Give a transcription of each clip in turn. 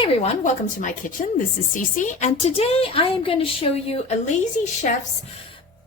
Hey everyone, welcome to my kitchen. This is Cece, and today I am going to show you a lazy chef's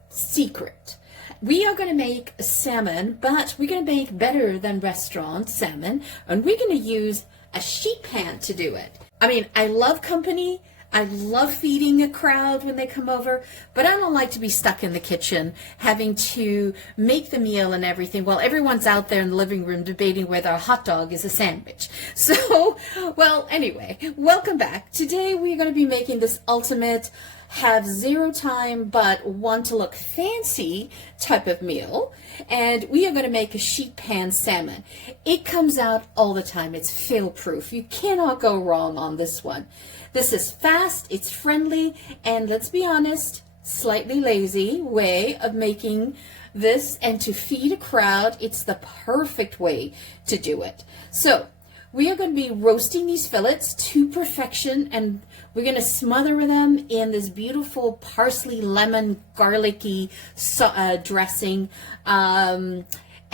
secret. We are going to make salmon, but we're going to make better than restaurant salmon, and we're going to use a sheet pan to do it. I mean, I love company. I love feeding a crowd when they come over, but I don't like to be stuck in the kitchen having to make the meal and everything while everyone's out there in the living room debating whether a hot dog is a sandwich. So, well, anyway, welcome back. Today we're going to be making this ultimate have zero time but want to look fancy type of meal, and we are going to make a sheet pan salmon. It comes out all the time. It's fail proof. You cannot go wrong on this one. This is fast, it's friendly, and let's be honest, slightly lazy way of making this, and to feed a crowd, it's the perfect way to do it. So we are going to be roasting these fillets to perfection, and we're going to smother them in this beautiful parsley, lemon, garlicky dressing.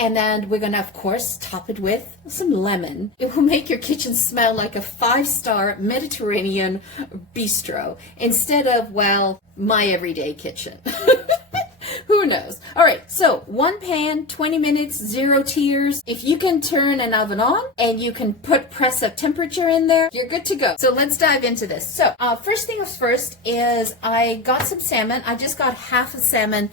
And then we're going to, of course, top it with some lemon. It will make your kitchen smell like a 5-star Mediterranean bistro instead of, well, my everyday kitchen. Who knows? All right, so one pan, 20 minutes, 0 tears. If you can turn an oven on and you can press a temperature in there, you're good to go. So let's dive into this. So first things first is I got some salmon. I just got half a salmon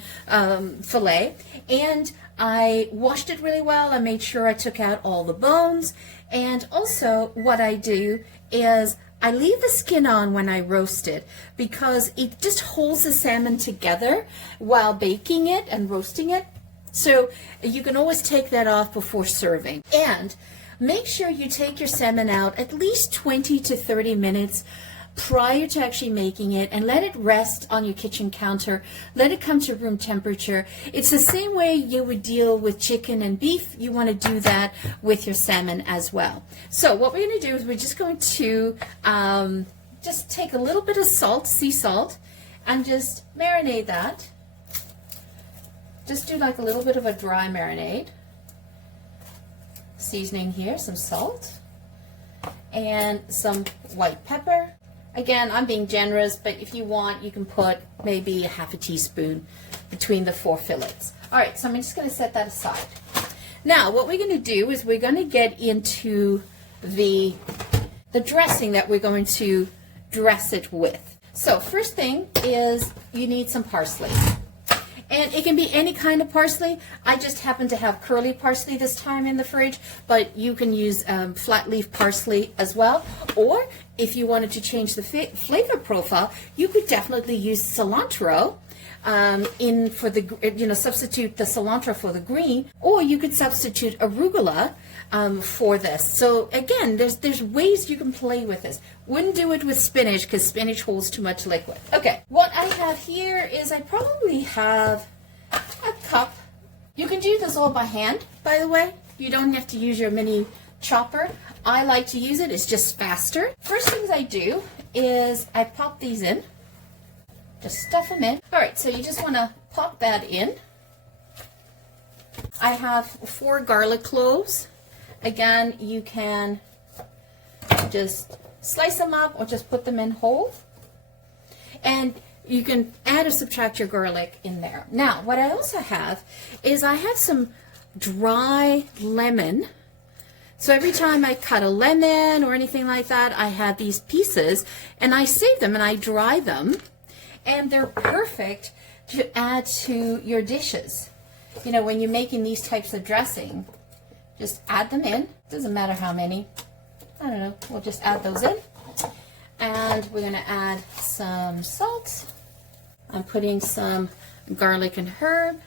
fillet, and I washed it really well. I made sure I took out all the bones. And also what I do is I leave the skin on when I roast it because it just holds the salmon together while baking it and roasting it. So you can always take that off before serving. And make sure you take your salmon out at least 20 to 30 minutes prior to actually making it, and let it rest on your kitchen counter. Let it come to room temperature. It's the same way you would deal with chicken and beef. You want to do that with your salmon as well. So what we're going to do is we're just going to just take a little bit of salt, sea salt, and just marinate that. Just do like a little bit of a dry marinade. Seasoning here, some salt and some white pepper. Again, I'm being generous, but if you want, you can put maybe a half a teaspoon between the 4 fillets. All right, so I'm just going to set that aside. Now, what we're going to do is we're going to get into the dressing that we're going to dress it with. So first thing is you need some parsley. And it can be any kind of parsley. I just happen to have curly parsley this time in the fridge, but you can use flat leaf parsley as well. Or if you wanted to change the flavor profile, you could definitely use cilantro substitute the cilantro for the green, or you could substitute arugula for this. So again, there's ways you can play with this. Wouldn't do it with spinach because spinach holds too much liquid. Okay, what I have here is I probably have a cup. You can do this all by hand, by the way. You don't have to use your mini chopper. I like to use it. It's just faster. First things I do is I pop these in. Just stuff them in. All right, so you just want to pop that in. I have 4 garlic cloves. Again, you can just slice them up or just put them in whole. And you can add or subtract your garlic in there. Now, what I also have is I have some dry lemon. So every time I cut a lemon or anything like that, I have these pieces, and I save them and I dry them. And they're perfect to add to your dishes. You know, when you're making these types of dressing, just add them in. Doesn't matter how many. I don't know. We'll just add those in. And we're going to add some salt. I'm putting some garlic and herb.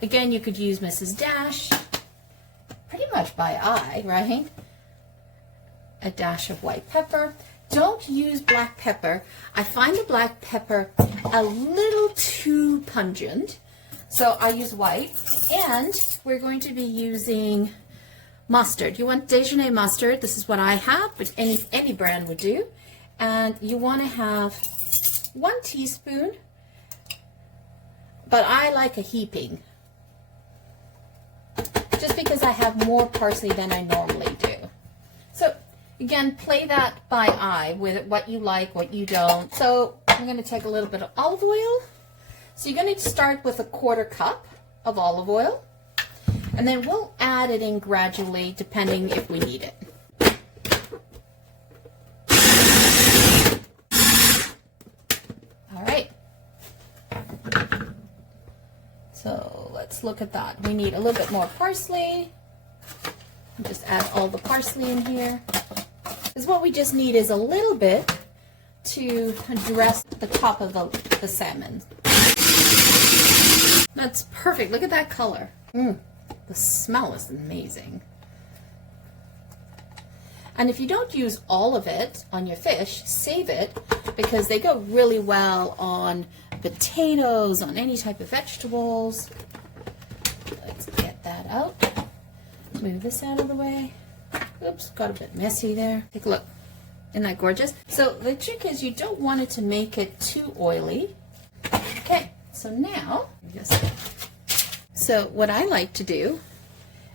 Again, you could use Mrs. Dash. Pretty much by eye, right? A dash of white pepper. Don't use black pepper. I find the black pepper a little too pungent, so I use white. And we're going to be using mustard. You want Dijon mustard. This is what I have, but any brand would do. And you want to have 1 teaspoon, but I like a heaping, just because I have more parsley than I normally do. So Again, play that by eye with what you like, what you don't. So I'm going to take a little bit of olive oil. So you're going to start with a 1/4 cup of olive oil, and then we'll add it in gradually depending if we need it. All right. So let's look at that. We need a little bit more parsley. Just add all the parsley in here. Because what we just need is a little bit to dress the top of the salmon. That's perfect. Look at that color. The smell is amazing. And if you don't use all of it on your fish, save it, because they go really well on potatoes, on any type of vegetables. Let's get that out. Move this out of the way. Oops, got a bit messy there. Take a look. Isn't that gorgeous? So the trick is you don't want it to make it too oily. Okay, so now, so what I like to do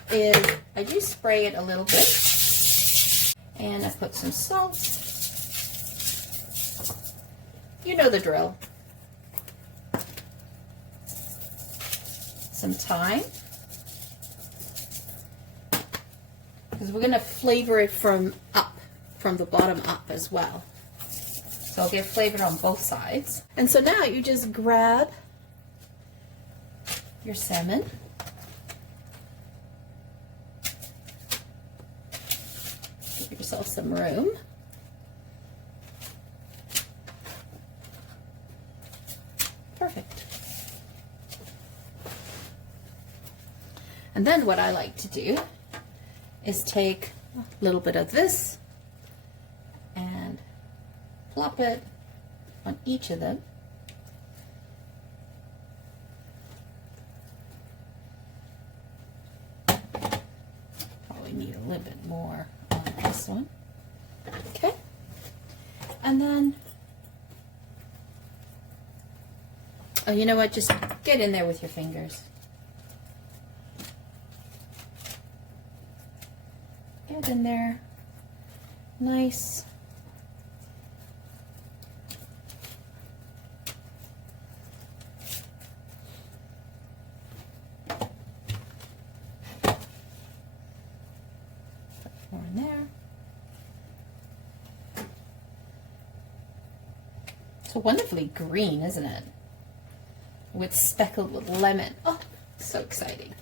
is I do spray it a little bit, and I put some salt. You know the drill. Some thyme. Because we're going to flavor it from the bottom up as well. So I'll get flavored on both sides. And so now you just grab your salmon. Give yourself some room. Perfect. And then what I like to do is take a little bit of this and plop it on each of them. Probably need a little bit more on this one. Okay. And then, oh, you know what? Just get in there with your fingers. Get in there. Nice. Put more in there. So wonderfully green, isn't it? With speckled with lemon. Oh, so exciting.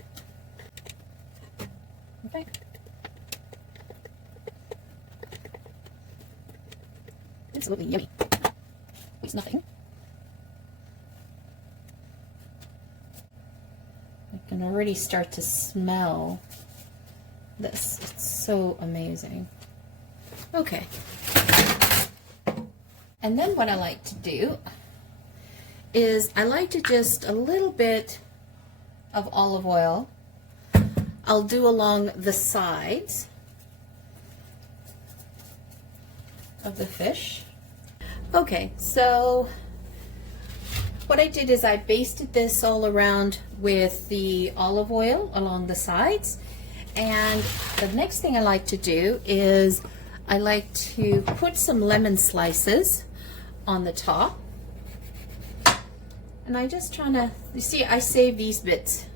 Okay. Absolutely yummy. It's nothing. I can already start to smell this. It's so amazing. Okay. And then what I like to do is I like to just a little bit of olive oil. I'll do along the sides of the fish. Okay, so what I did is I basted this all around with the olive oil along the sides, and the next thing I like to do is I like to put some lemon slices on the top, and I just trying to, you see, I save these bits.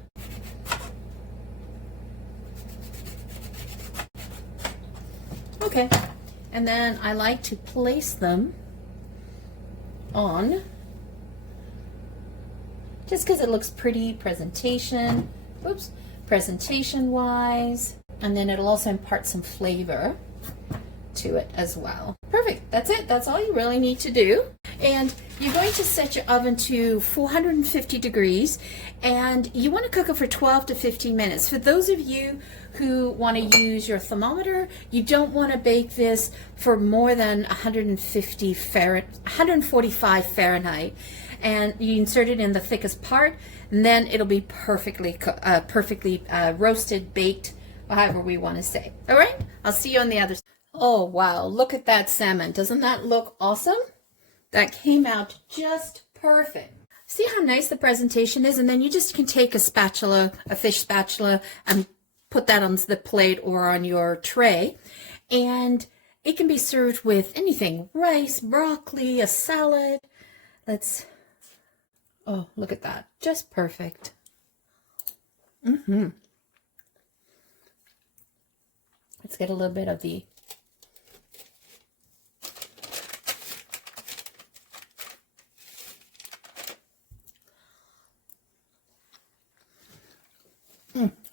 Okay, and then I like to place them on, just because it looks pretty presentation, oops, presentation wise, and then it'll also impart some flavor to it as well. Perfect, that's it, that's all you really need to do. And you're going to set your oven to 450 degrees, and you want to cook it for 12 to 15 minutes. For those of you who want to use your thermometer, you don't want to bake this for more than 145 Fahrenheit. And you insert it in the thickest part, and then it'll be perfectly roasted, baked, however we want to say. All right, I'll see you on the other side. Oh, wow, look at that salmon. Doesn't that look awesome? That came out just perfect. See how nice the presentation is? And then you just can take a spatula, a fish spatula, and put that on the plate or on your tray. And It can be served with anything, rice, broccoli, a salad. Oh, look at that. Just perfect. Let's get a little bit of the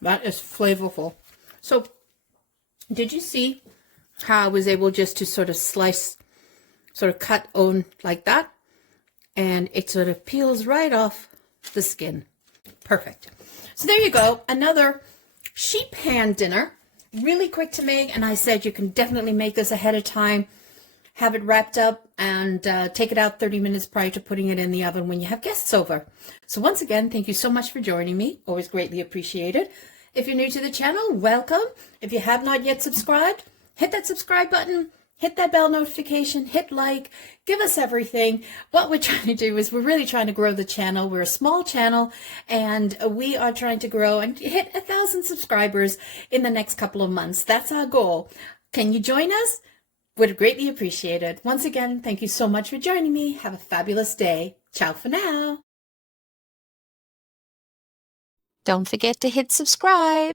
that is flavorful. So, did you see how I was able just to sort of slice, sort of cut on like that? And it sort of peels right off the skin. Perfect. So there you go. Another sheep hand dinner. Really quick to make. And I said you can definitely make this ahead of time. Have it wrapped up and take it out 30 minutes prior to putting it in the oven when you have guests over. So once again, thank you so much for joining me. Always greatly appreciated. If you're new to the channel, welcome. If you have not yet subscribed, hit that subscribe button, hit that bell notification, hit like, give us everything. What we're trying to do is we're really trying to grow the channel. We're a small channel and we are trying to grow and hit 1,000 subscribers in the next couple of months. That's our goal. Can you join us? Would greatly appreciate it. Once again, thank you so much for joining me. Have a fabulous day. Ciao for now. Don't forget to hit subscribe.